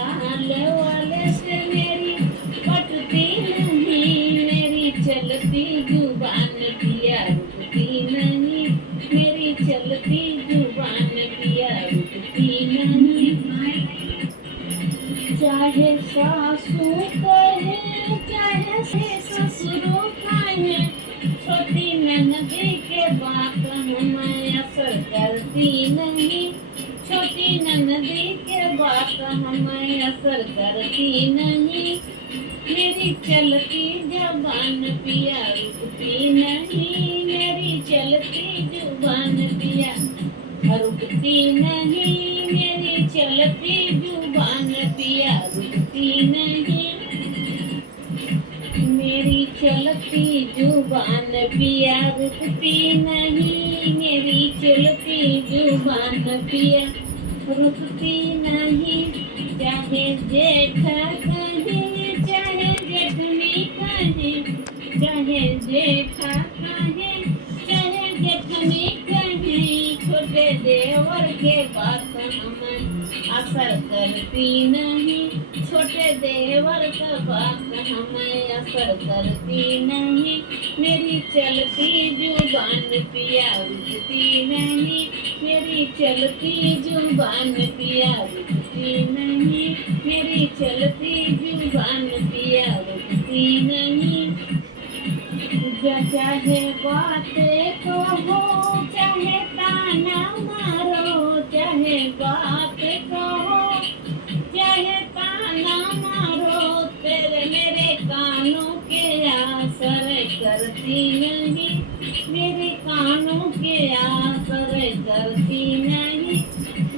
आने वाले से मेरी पटती नहीं, मेरी चलती जुबान पिया रुकती नहीं, मेरी चलती जुबान पिया रुकती नहीं। चाहे सासू कहे चाहे ससुर कहे, छोटी ननदी के बात हमें असर करती नहीं, छोटी ननदी के बात हमें असर करती नहीं। मेरी चलती जुबान पिया रुकती नहीं, मेरी चलती जुबान पिया रुकती नहीं, मेरी चलती जुबान पिया रुकती नहीं, मेरी चलती जुबान पिया रुकती नहीं, मेरी चलती जुबान पिया रुकती नहीं। चाहे जेठा कहे चाहे जेठनी कहे, चाहे जेठा कहे चाहे जेठनी कहे, छोटे देवर के बात हमें असर करती नहीं, छोटे देवर का बात हमें असर करती नहीं। मेरी चलती जुबान पिया रुकती नहीं, मेरी चलती जुबान पिया रुकती नहीं, मेरी चलती जुबान पिया रुकती नहीं। चाहे बातें कहो चाहे ताना मारो, चाहे बात कहो चाहे ताना मारो, तेरे मेरे कानों के असर करती नहीं, मेरे कानों के असर करती नहीं।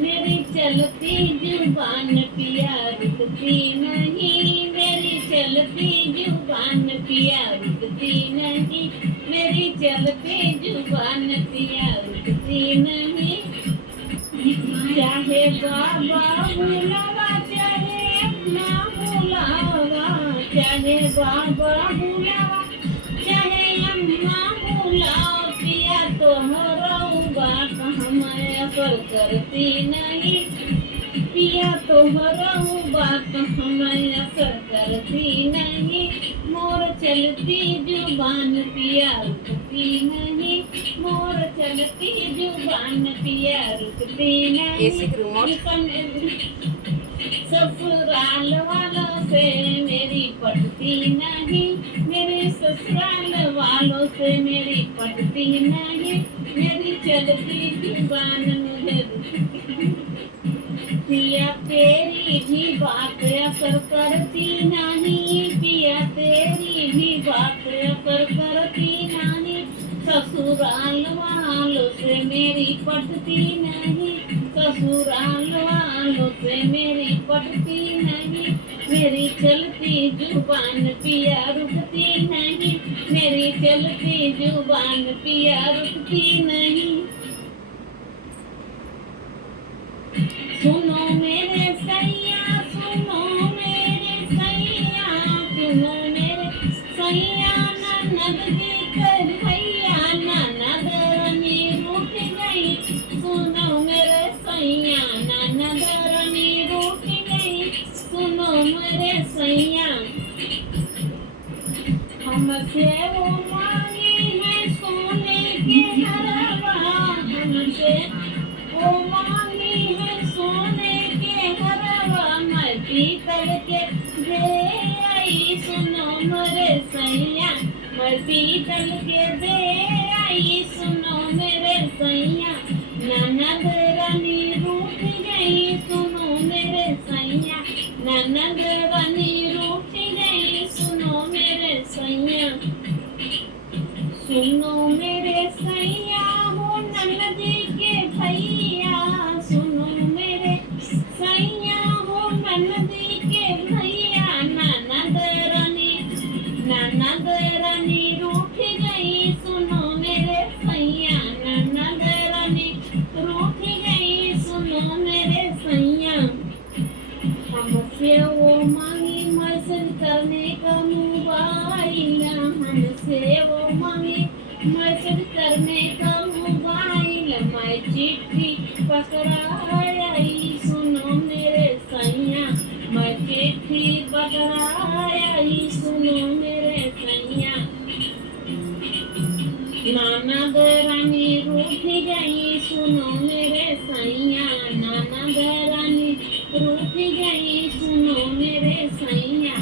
मेरी चलती जुबान पिया रुकती नहीं, मेरी चलती जुबान पिया रुकती नहीं, मेरी चलती जुबान पिया रुकती नहीं। चाहे बाबा बुलावा चाहे अम्मा बुलावा, चाहे बाबा बुलावा चाहे अम्मा बुलाओ, पिया तोहरा बात हमें असर करती नहीं, पिया तोहरा बात हमें असर करती नहीं। मोर चलती जुबान पिया रुकती नहीं, मोर चलती जुबान पिया रुकती नहीं। ससुराल वालों से मेरी पटती नहीं, मेरे ससुराल वालों से मेरी पटती नहीं, मेरी चलती जुबान मुझे पिया तेरी भी बात असर करती नहीं, पिया तेरी भी बात असर करती नहीं। ससुराल वालों से मेरी पटती नहीं, ससुराल वालों से मेरी पटती नहीं, मेरी चलती जुबान पिया रुकती नहीं, मेरी चलती जुबान पिया रुकती नहीं। सुनो मेरे सैया सुनो मेरे सैया, सुनो मेरे सैया, ननद जी कर भैया ननद रानी रूठ गई, सुनो मेरे सैया ननद रानी रूठ गई, सुनो मेरे सैया। हमसे वो मांगी है सोने के हरवा, हमसे वो मांगी है सोने के हरवा, मैं पीतल के दे आई, सुनो मेरे सैया मैं पीतल के दे आई, सुनो मेरे सैया। ननद रानी रूठ गई, सुनो मेरे सैया, ननद रानी रूठ गई, सुनो मेरे सैया। सुनो मेरे सैया हो ननद के भैया, सुनो मेरे सैया हो ननद के भैया, ननद रानी रूठ गई, सुनो मेरे सैया, ननद रानी रूठ गई, सुनो मेरे सैया। हमसे वो मांगी मैसेज करने का मोबाइल, हमसे वो मांगी मैसेज करने का मोबाइल, मैं चिट्ठी पकड़ाई, सुनो मेरे सैया मैं चिट्ठी पकड़ाई सुनो मेरे सैया ननद रानी रूठ गई सुनो मेरे सैया ननद रानी रूठ गई सुनो मेरे सैया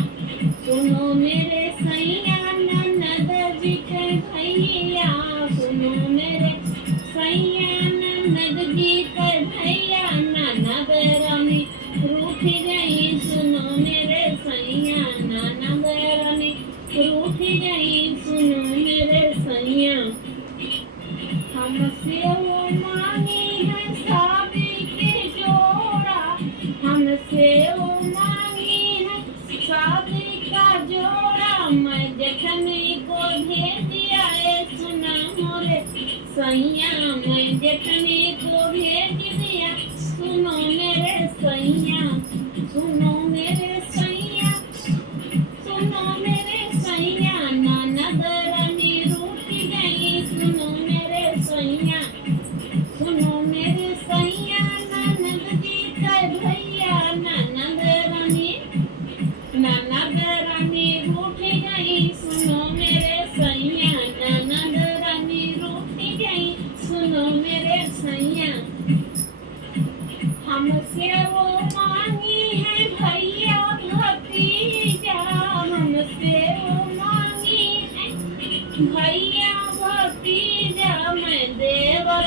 सुनो मेरे सैया ननद जी के भैया सुनो मेरे सैया ननद जी के भैया ननद रानी रूठ गई सुनो मेरे सैया ननद रानी रूठ गई सुनो मेरे सैया हमसे वो मांगी है शादी के जोड़ा हमसे वो मांगी है शादी का जोड़ा मैं देखने को भेज दिया है सुना मोरे सैया मैं देखने को भेज दिया सुनो मेरे सैया सुनो मेरे सैया सुनो मेरे सैया ननद रानी रूठ गई सुनो मेरे सैया सुनो मेरे सैया ननद जी के भैया ननद रानी रूठ गई सुनो मेरे सैया ननद रानी रूठ गई सुनो मेरे सैया हमसे वो मांगी है भैया भतीजा हमसे वो मांगी है भैया भतीजा मैं देवर